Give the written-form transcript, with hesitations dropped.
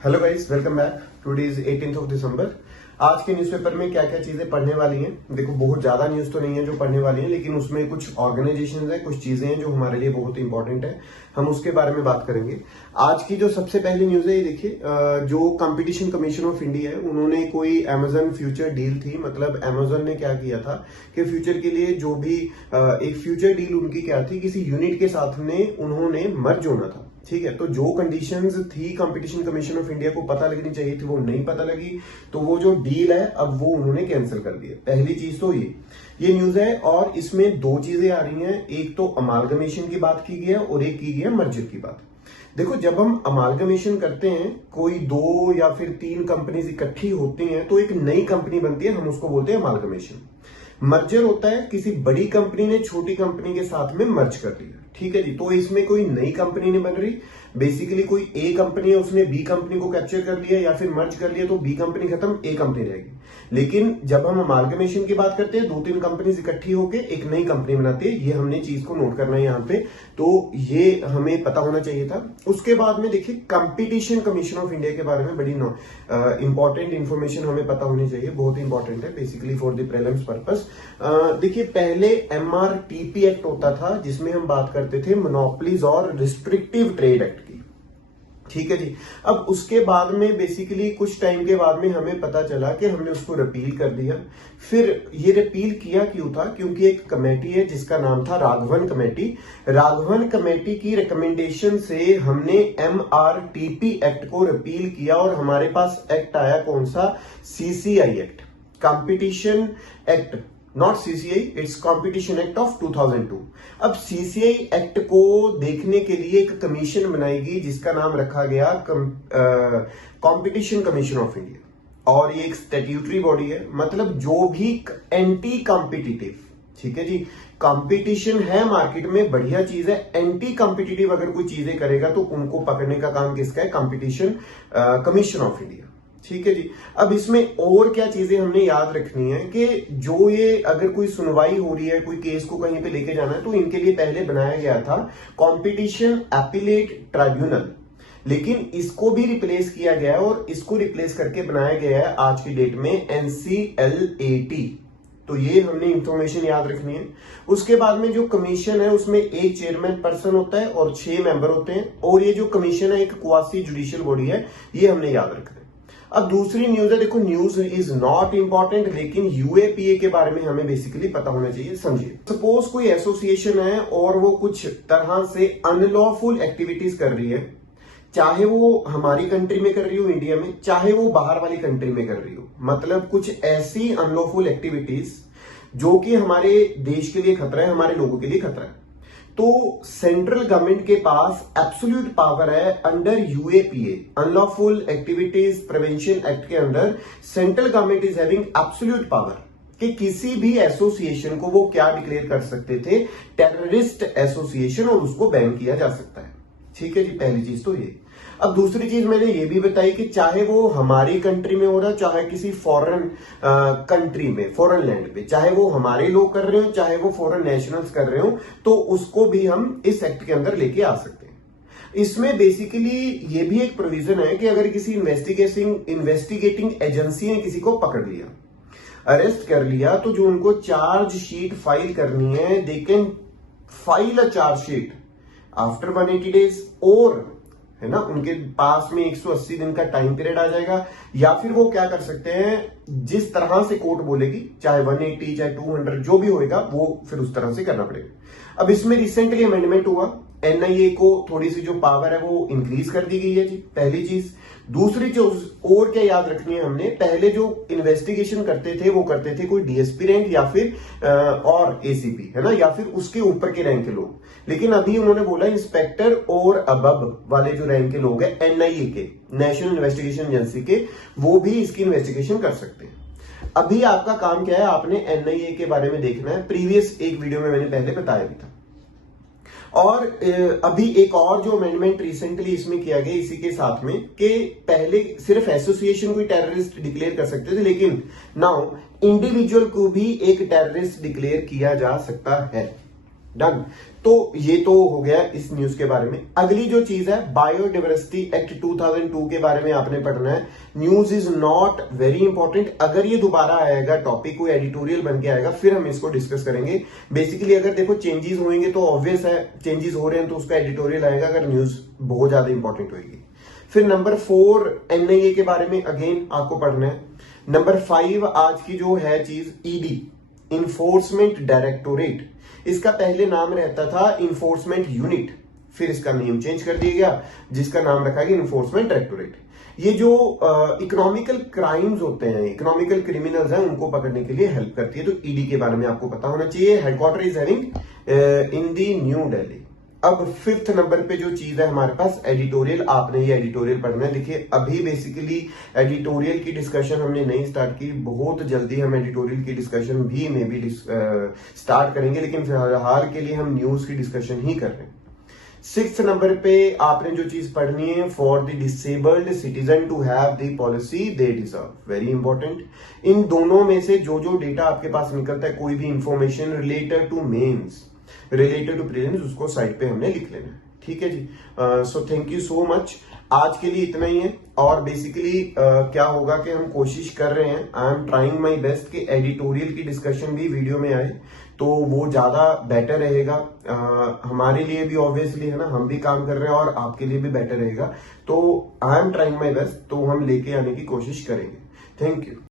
Hello guys, welcome back. Today is 18th of December. आज के newspaper में क्या क्या चीजें पढ़ने वाली हैं। देखो, बहुत ज्यादा न्यूज तो नहीं है जो पढ़ने वाली है, लेकिन उसमें कुछ ऑर्गेनाइजेशन है, कुछ चीजें हैं जो हमारे लिए बहुत इंपॉर्टेंट है। हम उसके बारे में बात करेंगे। आज की जो सबसे पहली न्यूज है, ये देखिए, जो कंपटीशन कमीशन ऑफ इंडिया है, उन्होंने कोई अमेजन फ्यूचर डील थी। मतलब अमेजन ने क्या किया था कि फ्यूचर के लिए जो भी एक फ्यूचर डील उनकी क्या थी, किसी यूनिट के साथ में उन्होंने मर्ज होना था। ठीक है, तो जो कंडीशंस थी कंपटीशन कमीशन ऑफ इंडिया को पता लगनी चाहिए थी, वो नहीं पता लगी। तो वो जो डील है, अब वो उन्होंने कैंसिल कर दिया। पहली चीज तो ये न्यूज है। और इसमें दो चीजें आ रही हैं। एक तो अमालगमेशन की बात की गई है और एक की गई है मर्जर की बात। देखो, जब हम अमालगमेशन करते हैं, कोई दो या फिर तीन कंपनीज इकट्ठी होती हैं तो एक नई कंपनी बनती है, हम उसको बोलते हैं अमालगमेशन। मर्जर होता है किसी बड़ी कंपनी ने छोटी कंपनी के साथ में मर्ज कर लिया। ठीक है जी, तो इसमें कोई नई कंपनी नहीं बन रही। बेसिकली कोई ए कंपनी है, उसने बी कंपनी को कैप्चर कर लिया या फिर मर्ज कर लिया, तो बी कंपनी खत्म, ए कंपनी रहेगी। लेकिन जब हम अमालगमेशन की बात करते हैं, दो तीन कंपनीज इकट्ठी होकर एक नई कंपनी बनाती है। ये हमने चीज को नोट करना है यहाँ पे, तो ये हमें पता होना चाहिए था। उसके बाद में देखिए, कंपटीशन कमीशन ऑफ इंडिया के बारे में बड़ी इंपॉर्टेंट इंफॉर्मेशन हमें पता होनी चाहिए। बहुत इंपॉर्टेंट है basically for the prelims purpose. देखिए, पहले MRTP एक्ट होता था, जिसमें हम बात करते थे मोनोपोलीज और रिस्ट्रिक्टिव ट्रेड एक्ट की। ठीक है जी। अब उसके बाद में बेसिकली कुछ टाइम के बाद में हमें पता चला कि हमने उसको रिपील कर दिया। फिर ये रिपील किया क्यों था? क्योंकि एक कमेटी है जिसका नाम था राघवन कमेटी। राघवन कमेटी की रिकमेंडेशन से हमने MRTP एक्ट को रिपील किया और हमारे पास एक्ट आया कौन सा? CCI act, competition act, not CCI, it's competition act of 2002। अब CCI एक्ट को देखने के लिए एक कमीशन बनाई गई जिसका नाम रखा गया कंपटीशन कमीशन ऑफ इंडिया। और ये एक स्टैट्यूटरी बॉडी है, मतलब जो भी एंटी कॉम्पिटिटिव, ठीक है जी, कंपटीशन है मार्केट में, बढ़िया चीज है। एंटी कॉम्पिटिटिव अगर कोई चीजें करेगा तो उनको पकड़ने का काम किसका है? Competition commission of India. ठीक है जी। अब इसमें और क्या चीजें हमने याद रखनी है कि जो ये अगर कोई सुनवाई हो रही है, कोई केस को कहीं पे लेके जाना है, तो इनके लिए पहले बनाया गया था कॉम्पिटिशन एपिलेट ट्राइब्यूनल। लेकिन इसको भी रिप्लेस किया गया है और इसको रिप्लेस करके बनाया गया है आज की डेट में NCLAT। तो ये हमने इंफॉर्मेशन याद रखनी है। उसके बाद में जो कमीशन है, उसमें एक चेयरमैन पर्सन होता है और 6 मेंबर होते हैं। और ये जो कमीशन है एक क्वासी जुडिशियल बॉडी है, ये हमने याद रखना है। अब दूसरी न्यूज है, देखो, न्यूज इज नॉट इंपॉर्टेंट, लेकिन UAPA के बारे में हमें बेसिकली पता होना चाहिए। समझिए, सपोज कोई एसोसिएशन है और वो कुछ तरह से अनलॉफुल एक्टिविटीज कर रही है, चाहे वो हमारी कंट्री में कर रही हो इंडिया में, चाहे वो बाहर वाली कंट्री में कर रही हो। मतलब कुछ ऐसी अनलॉफुल एक्टिविटीज जो कि हमारे देश के लिए खतरा है, हमारे लोगों के लिए खतरा है। तो सेंट्रल गवर्नमेंट के पास एब्सोल्यूट पावर है under UAPA, unlawful activities prevention act के अंदर। Central government is having absolute power कि किसी भी एसोसिएशन को वो क्या डिक्लेयर कर सकते थे? टेररिस्ट एसोसिएशन, और उसको बैन किया जा सकता है। ठीक है जी, पहली चीज तो ये। अब दूसरी चीज मैंने ये भी बताई कि चाहे वो हमारी कंट्री में हो रहा, चाहे किसी फॉरेन कंट्री में, फॉरेन लैंड पे, चाहे वो हमारे लोग कर रहे हो, चाहे वो फॉरेन नेशनल्स कर रहे हो, तो उसको भी हम इस एक्ट के अंदर लेके आ सकते हैं। इसमें बेसिकली ये भी एक प्रोविजन है कि अगर किसी इन्वेस्टिगेटिंग एजेंसी ने किसी को पकड़ लिया, अरेस्ट कर लिया, तो जो उनको चार्जशीट फाइल करनी है, they can file a chargesheet after 180 days, और है ना, उनके पास में 180 दिन का टाइम पीरियड आ जाएगा। या फिर वो क्या कर सकते हैं, जिस तरह से कोर्ट बोलेगी, चाहे 180 चाहे 200 जो भी होएगा, वो फिर उस तरह से करना पड़ेगा। अब इसमें रिसेंटली अमेंडमेंट हुआ, NIA को थोड़ी सी जो पावर है वो इंक्रीज कर दी गई है जी, पहली चीज। दूसरी चीज और क्या याद रखनी है हमने, पहले जो इन्वेस्टिगेशन करते थे वो करते थे कोई DSP रैंक या फिर और ACP, है ना, या फिर उसके ऊपर के रैंक के लोग। लेकिन अभी उन्होंने बोला इंस्पेक्टर और अबव वाले जो रैंक के लोग हैं, NIA के, नेशनल इन्वेस्टिगेशन एजेंसी के, वो भी इसकी इन्वेस्टिगेशन कर सकते हैं। अभी आपका काम क्या है, आपने NIA के बारे में देखना है। प्रीवियस एक वीडियो में मैंने पहले बताया भी था। और अभी एक और जो अमेंडमेंट रिसेंटली इसमें किया गया इसी के साथ में, कि पहले सिर्फ एसोसिएशन को टेररिस्ट डिक्लेयर कर सकते थे, लेकिन नाउ इंडिविजुअल को भी एक टेररिस्ट डिक्लेयर किया जा सकता है। डन। तो ये तो हो गया इस न्यूज के बारे में। अगली जो चीज है, बायोडाइवर्सिटी एक्ट 2002 के बारे में आपने पढ़ना है। News is not very important, अगर ये दोबारा आएगा टॉपिक, कोई एडिटोरियल बन के आएगा, फिर हम इसको डिस्कस करेंगे। बेसिकली अगर देखो चेंजेस होंगे तो ऑब्वियस है, चेंजेस हो रहे हैं तो उसका एडिटोरियल आएगा अगर न्यूज बहुत ज्यादा इंपॉर्टेंट होगी। फिर नंबर 4 एनआईए के बारे में अगेन आपको पढ़ना है। नंबर 5 आज की जो है चीज, ईडी, इन्फोर्समेंट डायरेक्टोरेट। इसका पहले नाम रहता था इन्फोर्समेंट यूनिट, फिर इसका नेम चेंज कर दिया गया, जिसका नाम रखा गया इन्फोर्समेंट डायरेक्टोरेट। ये जो इकोनॉमिकल क्राइम्स होते हैं, इकोनॉमिकल क्रिमिनल्स हैं, उनको पकड़ने के लिए हेल्प करती है। तो ईडी के बारे में आपको पता होना चाहिए। Headquarter is having in the new Delhi. अब 5th नंबर पे जो चीज है हमारे पास, एडिटोरियल। आपने ये एडिटोरियल पढ़ना है। देखिए अभी बेसिकली एडिटोरियल की डिस्कशन हमने नहीं स्टार्ट की, बहुत जल्दी हम एडिटोरियल की डिस्कशन भी मे बी स्टार्ट करेंगे, लेकिन फिलहाल के लिए हम न्यूज की डिस्कशन ही कर रहे हैं। 6th नंबर पे आपने जो चीज पढ़नी है, for the disabled citizen to have the policy they deserve, very important. इन दोनों में से जो जो डेटा आपके पास निकलता है, कोई भी information related to mains, related to prelims, उसको साइड पे हमने लिख लेना है। ठीक है जी। So thank you so much. आज के लिए इतना ही है। और बेसिकली क्या होगा कि हम कोशिश कर रहे हैं, I am trying my best कि एडिटोरियल की डिस्कशन भी वीडियो में आए तो वो ज्यादा बेटर रहेगा। हमारे लिए भी ऑब्वियसली है ना, हम भी काम कर रहे हैं और आपके लिए भी बेटर रहेगा। तो I am trying my best, तो हम लेके आने की कोशिश करेंगे। Thank you.